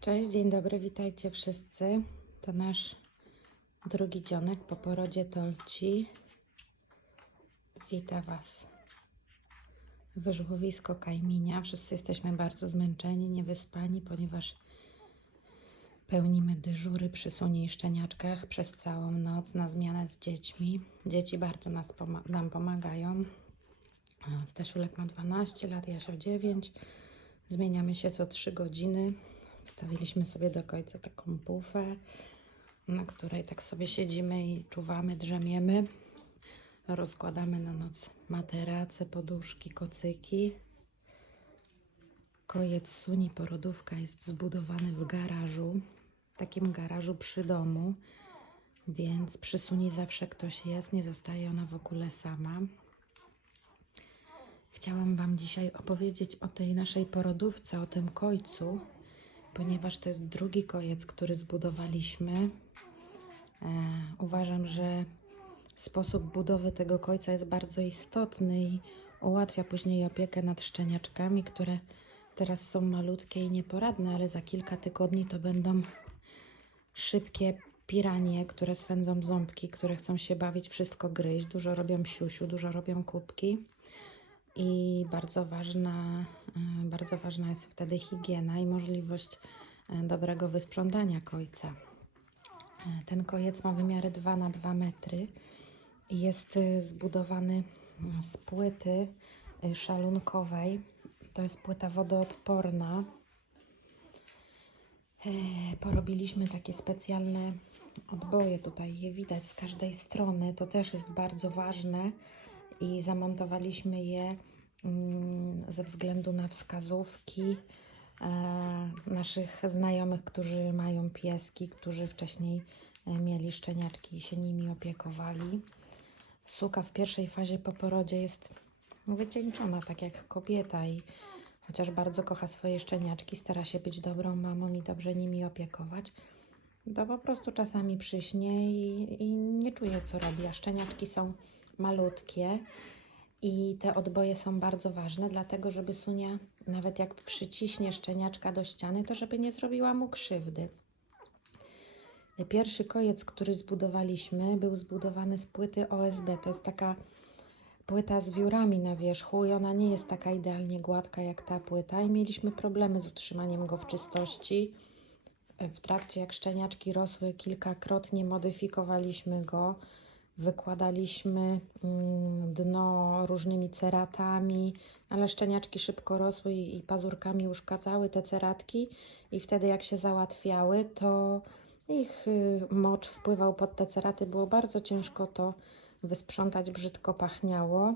Cześć, dzień dobry, witajcie wszyscy. To nasz drugi dzionek po porodzie Tolci. Witam Was. Wyżłowisko Kajminia. Wszyscy jesteśmy bardzo zmęczeni, niewyspani, ponieważ pełnimy dyżury przy Suni i Szczeniaczkach przez całą noc na zmianę z dziećmi. Dzieci bardzo nas poma- nam pomagają. Stasiulek ma 12 lat, Jasia 9. Zmieniamy się co 3 godziny. Wstawiliśmy sobie do końca taką bufę, na której tak sobie siedzimy i czuwamy, drzemiemy. Rozkładamy na noc materace, poduszki, kocyki. Kojec Suni porodówka jest zbudowany w garażu, takim garażu przy domu, więc przy Suni zawsze ktoś jest, nie zostaje ona w ogóle sama. Chciałam Wam dzisiaj opowiedzieć o tej naszej porodówce, o tym kojcu, ponieważ to jest drugi kojec, który zbudowaliśmy. E, uważam, że sposób budowy tego kojca jest bardzo istotny i ułatwia później opiekę nad szczeniaczkami, które teraz są malutkie i nieporadne, ale za kilka tygodni to będą szybkie piranie, które swędzą ząbki, które chcą się bawić, wszystko gryźć. Dużo robią siusiu, dużo robią kubki. I bardzo ważna, y, bardzo ważna jest wtedy higiena i możliwość y, dobrego wysprzątania kojca. Y, Ten kojec ma wymiary 2 na 2 metry i jest zbudowany y, z płyty szalunkowej. To jest płyta wodoodporna. E, Porobiliśmy takie specjalne odboje, tutaj je widać z każdej strony. To też jest bardzo ważne i zamontowaliśmy je mm, ze względu na wskazówki e, naszych znajomych, którzy mają pieski, którzy wcześniej e, mieli szczeniaczki i się nimi opiekowali. Suka w pierwszej fazie po porodzie jest wycieńczona, tak jak kobieta i chociaż bardzo kocha swoje szczeniaczki, stara się być dobrą mamą i dobrze nimi opiekować, to po prostu czasami przyśnie i, i nie czuje, co robi. A szczeniaczki są malutkie i te odboje są bardzo ważne, dlatego żeby Sunia, nawet jak przyciśnie szczeniaczka do ściany, to żeby nie zrobiła mu krzywdy. Pierwszy kojec, który zbudowaliśmy, był zbudowany z płyty OSB. To jest taka płyta z wiórami na wierzchu i ona nie jest taka idealnie gładka jak ta płyta i mieliśmy problemy z utrzymaniem go w czystości. W trakcie jak szczeniaczki rosły kilkakrotnie modyfikowaliśmy go. Wykładaliśmy mm, dno różnymi ceratami, ale szczeniaczki szybko rosły i, pazurkami uszkadzały te ceratki i wtedy jak się załatwiały, to ich y, mocz wpływał pod te ceraty. Było bardzo ciężko to wysprzątać, brzydko pachniało.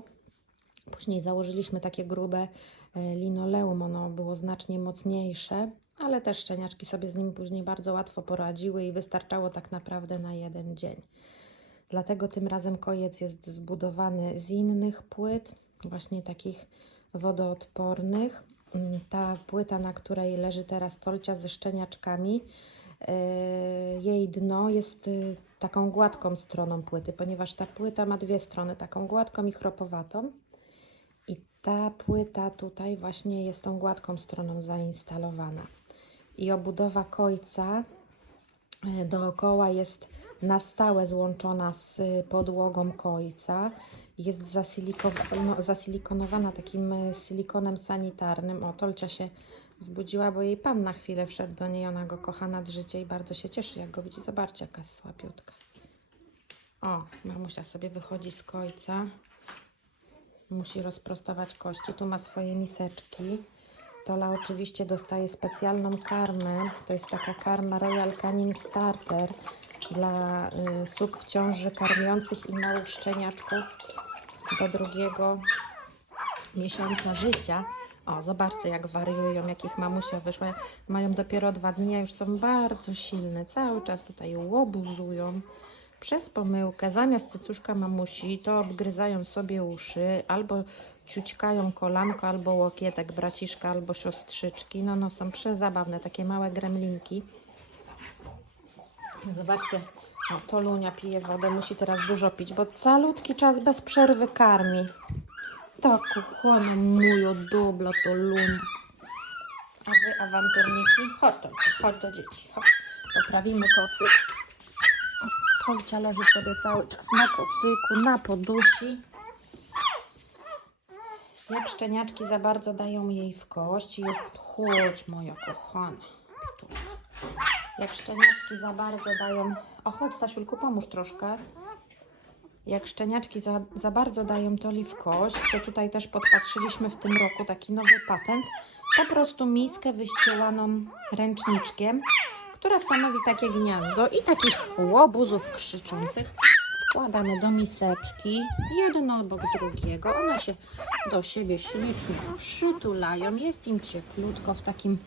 Później założyliśmy takie grube e, linoleum, ono było znacznie mocniejsze, ale też szczeniaczki sobie z nim później bardzo łatwo poradziły i wystarczało tak naprawdę na jeden dzień. Dlatego tym razem kojec jest zbudowany z innych płyt, właśnie takich wodoodpornych. Mm, Ta płyta, na której leży teraz tolcia ze szczeniaczkami, e, jej dno jest y, taką gładką stroną płyty, ponieważ ta płyta ma dwie strony, taką gładką i chropowatą. I ta płyta tutaj właśnie jest tą gładką stroną zainstalowana. I obudowa kojca e, dookoła jest na stałe złączona z y, podłogą kojca. Jest zasilikowa- no, zasilikonowana takim y, silikonem sanitarnym. O, Tolcia się zbudziła, bo jej pan na chwilę wszedł do niej. Ona go kocha nad życie i bardzo się cieszy, jak go widzi. Zobaczcie, jaka jest słabiutka. O, mamusia sobie wychodzi z kojca. Musi rozprostować kości. Tu ma swoje miseczki. Tola oczywiście dostaje specjalną karmę. To jest taka karma Royal Canin Starter dla y, suk w ciąży karmiących i małych szczeniaczków do drugiego miesiąca życia. O, zobaczcie jak wariują, jakich mamusia wyszła. Mają dopiero dwa dni, a już są bardzo silne. Cały czas tutaj łobuzują. Przez pomyłkę, zamiast cycuszka mamusi, to obgryzają sobie uszy, albo ciućkają kolanko, albo łokietek braciszka, albo siostrzyczki. No, no, są przezabawne, takie małe gremlinki. Zobaczcie, o, to Lunia pije wodę, musi teraz dużo pić, bo calutki czas bez przerwy karmi. Tak, kochana moja dobra, to Lunia. A wy awanturniki? Chodź do, chodź do dzieci. Chodź. Poprawimy kocyk. Kolcia leży sobie cały czas na kocyku, na podusi. Jak szczeniaczki za bardzo dają jej w kość, jest chodź moja kochana. Jak szczeniaczki za bardzo dają... O, chodź Stasiulku, pomóż troszkę. Jak szczeniaczki za, za bardzo dają toli w kość, to tutaj też podpatrzyliśmy w tym roku taki nowy patent. Po prostu miskę wyścielaną ręczniczkiem, która stanowi takie gniazdo i takich łobuzów krzyczących wkładamy do miseczki, jedno obok drugiego. One się do siebie ślicznie przytulają. Jest im cieplutko w takim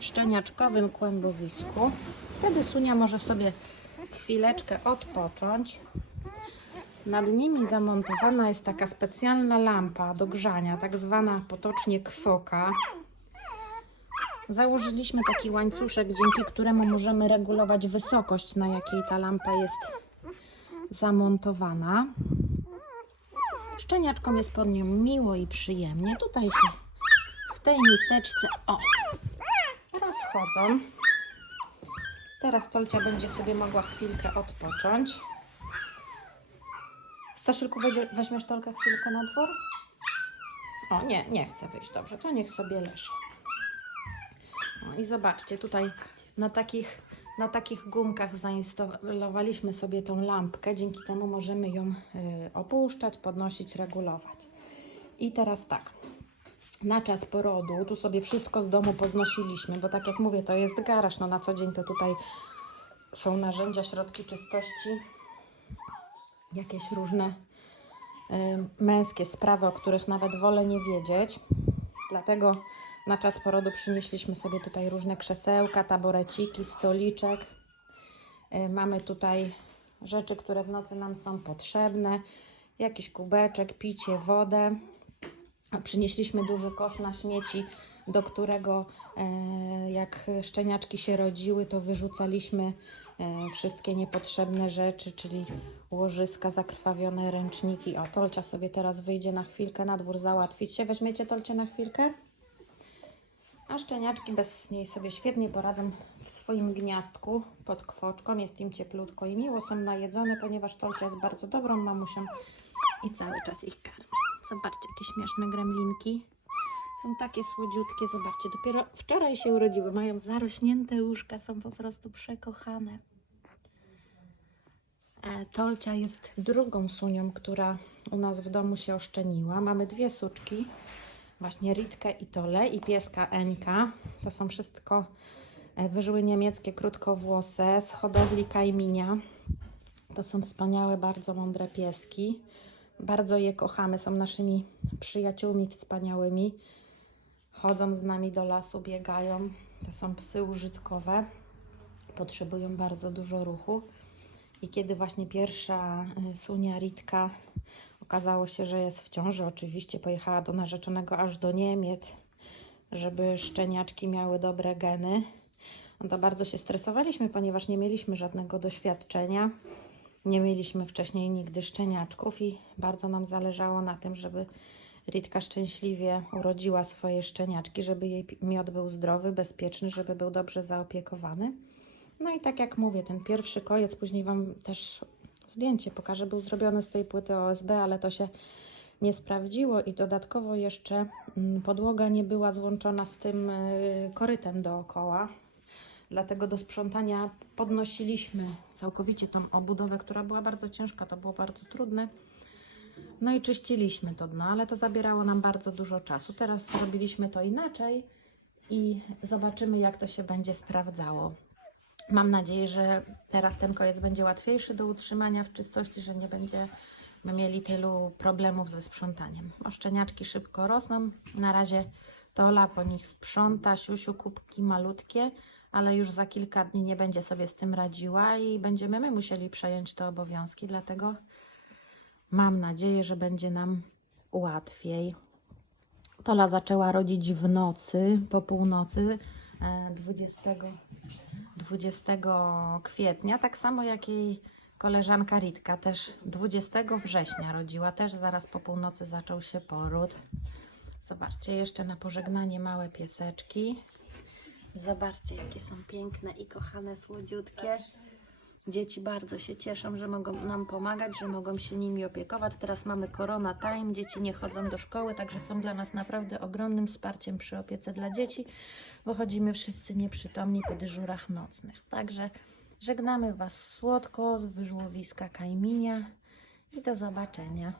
szczeniaczkowym kłębowisku. Wtedy Sunia może sobie chwileczkę odpocząć. Nad nimi zamontowana jest taka specjalna lampa do grzania, tak zwana potocznie kwoka. Założyliśmy taki łańcuszek, dzięki któremu możemy regulować wysokość, na jakiej ta lampa jest zamontowana. Szczeniaczkom jest pod nią miło i przyjemnie. Tutaj się w tej miseczce o, rozchodzą. Teraz Tolcia będzie sobie mogła chwilkę odpocząć. Staszylku, weź- weźmiesz Tolkę chwilkę na dwór? O, nie, nie chce wyjść. Dobrze, to niech sobie leży. O, I zobaczcie, tutaj na takich, na takich gumkach zainstalowaliśmy sobie tą lampkę. Dzięki temu możemy ją y, opuszczać, podnosić, regulować. I teraz tak. Na czas porodu, tu sobie wszystko z domu poznosiliśmy, bo tak jak mówię, to jest garaż. No na co dzień to tutaj są narzędzia, środki czystości, jakieś różne y, męskie sprawy, o których nawet wolę nie wiedzieć. Dlatego na czas porodu przynieśliśmy sobie tutaj różne krzesełka, taboreciki, stoliczek. Y, Mamy tutaj rzeczy, które w nocy nam są potrzebne. Jakiś kubeczek, picie, wodę. Przynieśliśmy duży kosz na śmieci, do którego e, jak szczeniaczki się rodziły, to wyrzucaliśmy e, wszystkie niepotrzebne rzeczy, czyli łożyska, zakrwawione ręczniki. O, Tolcia sobie teraz wyjdzie na chwilkę na dwór załatwić się. Weźmiecie Tolcie na chwilkę? A szczeniaczki bez niej sobie świetnie poradzą w swoim gniazdku pod kwoczką. Jest im cieplutko i miło. Są najedzone, ponieważ Tolcia jest bardzo dobrą mamusią i cały czas ich karmi. Zobaczcie, jakie śmieszne gremlinki. Są takie słodziutkie, zobaczcie, dopiero wczoraj się urodziły. Mają zarośnięte łóżka, są po prostu przekochane. E, Tolcia jest drugą sunią, która u nas w domu się oszczeniła. Mamy dwie suczki, właśnie Ritkę i Tole i pieska Eńka. To są wszystko e, wyżyły niemieckie, krótkowłose z hodowli Kajminia. To są wspaniałe, bardzo mądre pieski. Bardzo je kochamy, są naszymi przyjaciółmi wspaniałymi. Chodzą z nami do lasu, biegają. To są psy użytkowe. Potrzebują bardzo dużo ruchu. I kiedy właśnie pierwsza y, Sunia Ritka okazało się, że jest w ciąży, oczywiście pojechała do narzeczonego aż do Niemiec, żeby szczeniaczki miały dobre geny. No to bardzo się stresowaliśmy, ponieważ nie mieliśmy żadnego doświadczenia. Nie mieliśmy wcześniej nigdy szczeniaczków i bardzo nam zależało na tym, żeby Ritka szczęśliwie urodziła swoje szczeniaczki, żeby jej miod był zdrowy, bezpieczny, żeby był dobrze zaopiekowany. No i tak jak mówię, ten pierwszy kojec, później Wam też zdjęcie pokażę, był zrobiony z tej płyty OSB, ale to się nie sprawdziło i dodatkowo jeszcze mm, podłoga nie była złączona z tym y, korytem dookoła. Dlatego do sprzątania podnosiliśmy całkowicie tą obudowę, która była bardzo ciężka, to było bardzo trudne. No i czyściliśmy to dno, ale to zabierało nam bardzo dużo czasu. Teraz zrobiliśmy to inaczej i zobaczymy, jak to się będzie sprawdzało. Mam nadzieję, że teraz ten kojec będzie łatwiejszy do utrzymania w czystości, że nie będziemy mieli tylu problemów ze sprzątaniem. Oszczeniaczki szybko rosną. Na razie Tola po nich sprząta, siusiu kubki malutkie, ale już za kilka dni nie będzie sobie z tym radziła i będziemy my musieli przejąć te obowiązki, dlatego mam nadzieję, że będzie nam łatwiej. Tola zaczęła rodzić w nocy, po północy e, 20, 20 kwietnia, tak samo jak jej koleżanka Ritka, też 20 września rodziła, też zaraz po północy zaczął się poród. Zobaczcie, jeszcze na pożegnanie małe pieseczki. Zobaczcie, jakie są piękne i kochane, słodziutkie. Dzieci bardzo się cieszą, że mogą nam pomagać, że mogą się nimi opiekować. Teraz mamy Corona Time, dzieci nie chodzą do szkoły, także są dla nas naprawdę ogromnym wsparciem przy opiece dla dzieci, bo chodzimy wszyscy nieprzytomni po dyżurach nocnych. Także żegnamy Was słodko z wyżłowiska Kajminia i do zobaczenia.